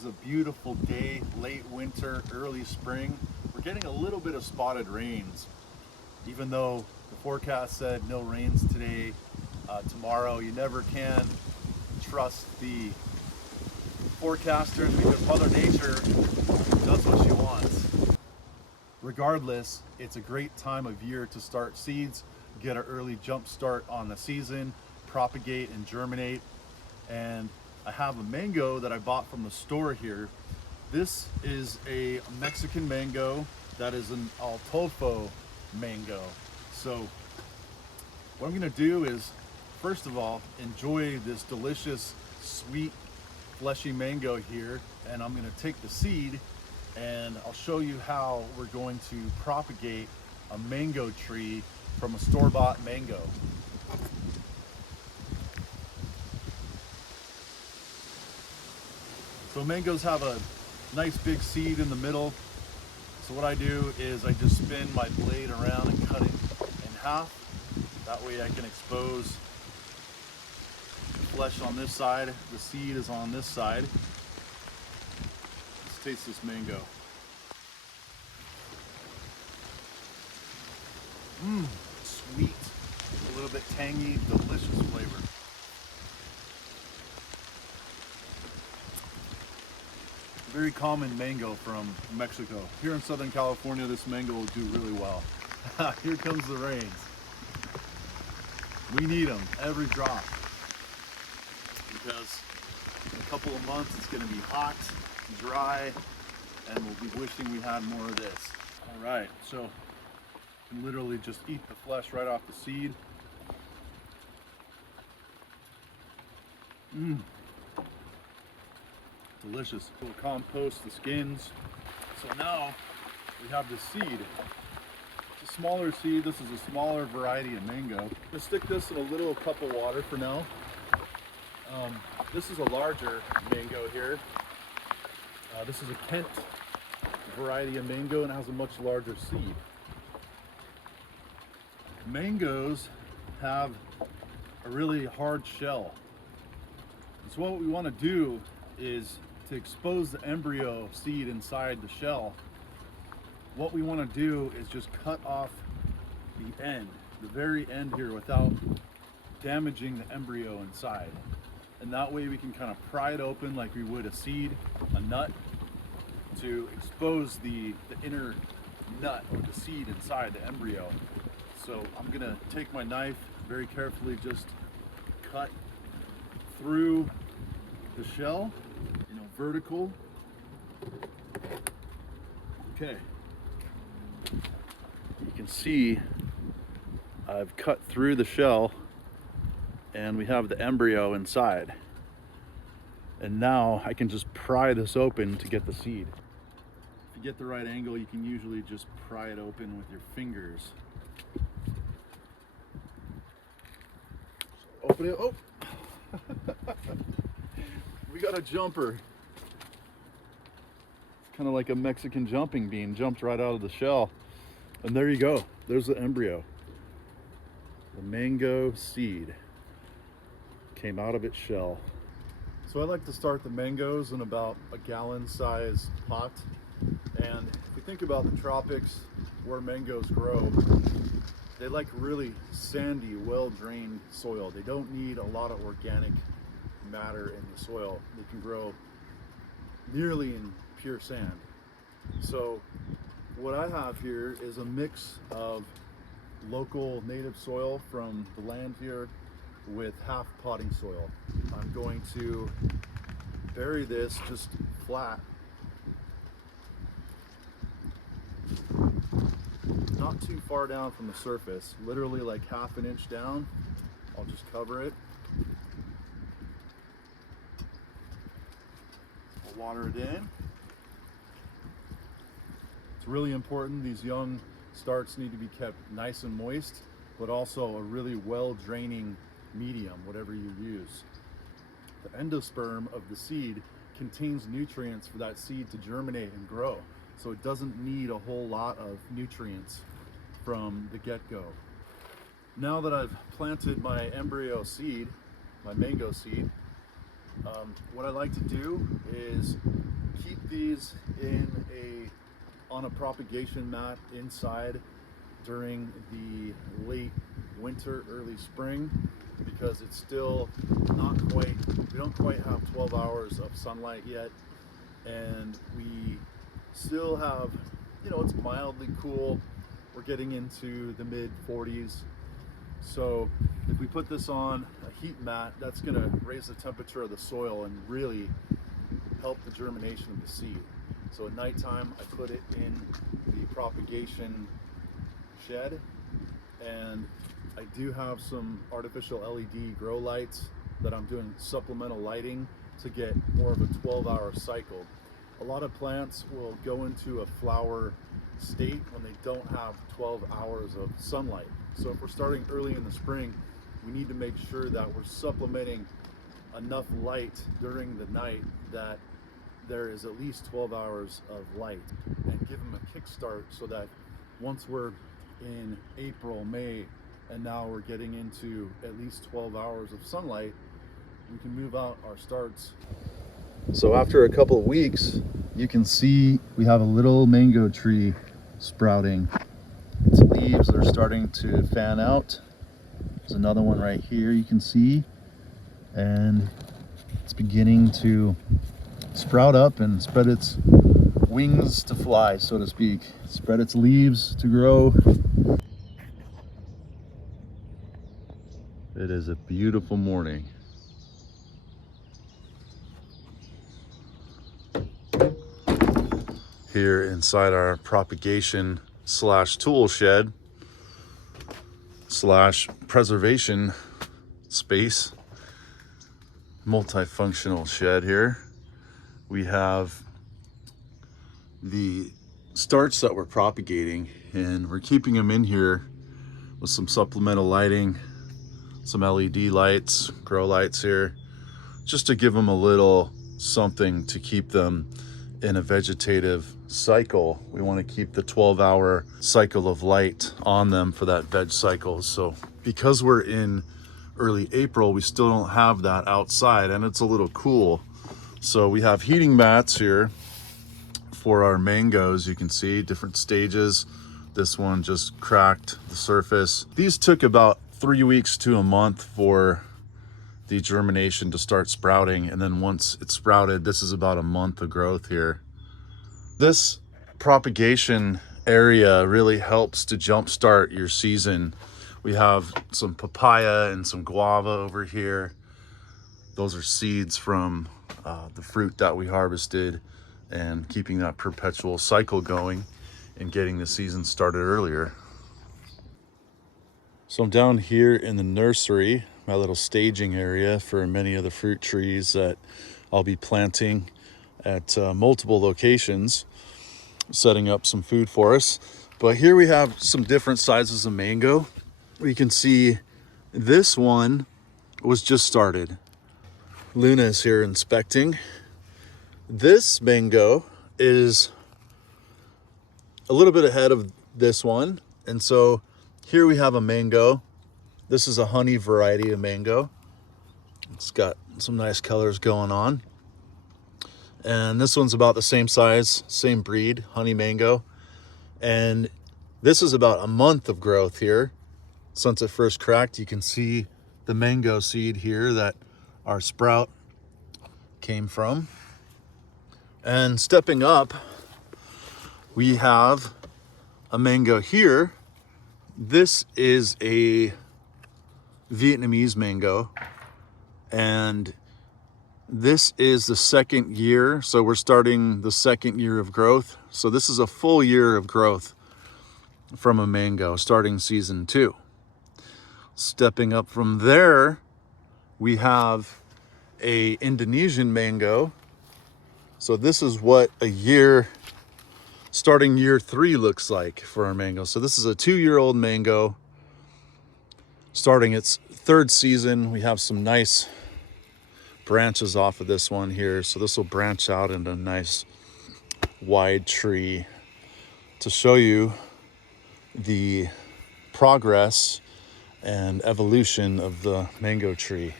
is a beautiful day, late winter, early spring. We're getting a little bit of spotted rains. Even though the forecast said no rains today, tomorrow, you never can trust the forecasters because Mother Nature does what she wants. Regardless, it's a great time of year to start seeds, get an early jump start on the season, propagate and germinate. And I have a mango that I bought from the store here. This is a Mexican mango that is an Altofo mango. So what I'm gonna do is, first of all, enjoy this delicious, sweet, fleshy mango here. And I'm gonna take the seed and I'll show you how we're going to propagate a mango tree from a store-bought mango. So mangoes have a nice big seed in the middle. So what I do is I just spin my blade around and cut it in half. That way I can expose the flesh on this side. The seed is on this side. Let's taste this mango. Sweet, a little bit tangy, delicious flavor. Very common mango from Mexico. Here in Southern California, this mango will do really well. Here comes the rains. We need them, every drop. Because in a couple of months, it's gonna be hot, dry, and we'll be wishing we had more of this. All right, so you can literally just eat the flesh right off the seed. Delicious. We'll compost the skins. So now we have the seed. It's a smaller seed. This is a smaller variety of mango. I'm gonna stick this in a little cup of water for now. This is a larger mango here. This is a Kent variety of mango and it has a much larger seed. Mangoes have a really hard shell. So what we want to do is to expose the embryo seed inside the shell. What we want to do is just cut off the end, the very end here, without damaging the embryo inside. And that way we can kind of pry it open like we would a seed, a nut, to expose the inner nut or the seed inside the embryo. So I'm gonna take my knife, very carefully just cut through the shell, vertical. Okay. You can see I've cut through the shell and we have the embryo inside. And now I can just pry this open to get the seed. If you get the right angle, you can usually just pry it open with your fingers. So open it. Oh! We got a jumper. Kind of like a Mexican jumping bean, jumped right out of the shell. And there you go, there's the embryo. The mango seed came out of its shell. So I like to start the mangoes in about a gallon size pot. And if we think about the tropics where mangoes grow, they like really sandy, well-drained soil. They don't need a lot of organic matter in the soil. They can grow nearly in pure sand. So what I have here is a mix of local native soil from the land here with half potting soil. I'm going to bury this just flat, not too far down from the surface, literally like half an inch down. I'll just cover it. I'll water it in. It's really important, these young starts need to be kept nice and moist, but also a really well draining medium, whatever you use. The endosperm of the seed contains nutrients for that seed to germinate and grow. So it doesn't need a whole lot of nutrients from the get-go. Now that I've planted my embryo seed, my mango seed, What I like to do is keep these on a propagation mat inside during the late winter, early spring, because it's still not quite, we don't quite have 12 hours of sunlight yet, and we still have, it's mildly cool. We're getting into the mid 40s. So if we put this on a heat mat, that's going to raise the temperature of the soil and really help the germination of the seed. So at nighttime, I put it in the propagation shed, and I do have some artificial LED grow lights that I'm doing supplemental lighting to get more of a 12-hour cycle. A lot of plants will go into a flower state when they don't have 12 hours of sunlight. So if we're starting early in the spring, we need to make sure that we're supplementing enough light during the night that there is at least 12 hours of light, and give them a kickstart so that once we're in April, May, and now we're getting into at least 12 hours of sunlight, we can move out our starts. So after a couple of weeks, you can see we have a little mango tree sprouting. Its leaves are starting to fan out. There's another one right here you can see, and it's beginning to sprout up and spread its wings to fly, so to speak. Spread its leaves to grow. It is a beautiful morning. Here inside our propagation / tool shed / preservation space, multifunctional shed here, we have the starts that we're propagating, and we're keeping them in here with some supplemental lighting, some LED lights, grow lights here, just to give them a little something to keep them in a vegetative cycle. We want to keep the 12-hour cycle of light on them for that veg cycle. So because we're in early April, we still don't have that outside, and it's a little cool. So we have heating mats here for our mangoes. You can see different stages. This one just cracked the surface. These took about 3 weeks to a month for the germination to start sprouting, and then once it's sprouted, this is about a month of growth here. This propagation area really helps to jumpstart your season. We have some papaya and some guava over here. Those are seeds from the fruit that we harvested, and keeping that perpetual cycle going and getting the season started earlier. So I'm down here in the nursery, my little staging area for many of the fruit trees that I'll be planting at multiple locations, setting up some food for us. But here we have some different sizes of mango. We can see this one was just started. Luna is here inspecting. This mango is a little bit ahead of this one. And so here we have a mango. This is a honey variety of mango. It's got some nice colors going on. And this one's about the same size, same breed, honey mango. And this is about a month of growth here. Since it first cracked, you can see the mango seed here that our sprout came from. And stepping up, we have a mango here. This is a Vietnamese mango, and this is the second year. So we're starting the second year of growth. So this is a full year of growth from a mango, starting season 2. Stepping up from there, we have a Indonesian mango. So this is what a year, starting year 3 looks like for our mango. So this is a 2-year-old mango starting its 3rd season. We have some nice branches off of this one here. So this will branch out into a nice wide tree to show you the progress and evolution of the mango tree.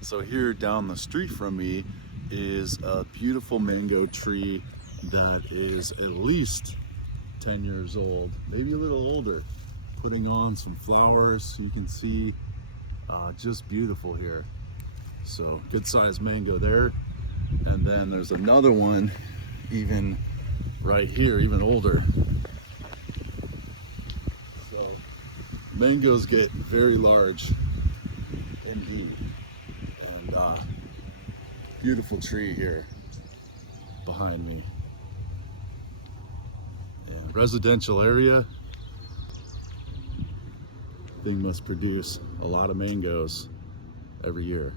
So here down the street from me is a beautiful mango tree that is at least 10 years old, maybe a little older, putting on some flowers. So you can see just beautiful here. So good sized mango there. And then there's another one even right here, even older. So mangoes get very large indeed. And beautiful tree here behind me. And residential area, thing must produce a lot of mangoes every year.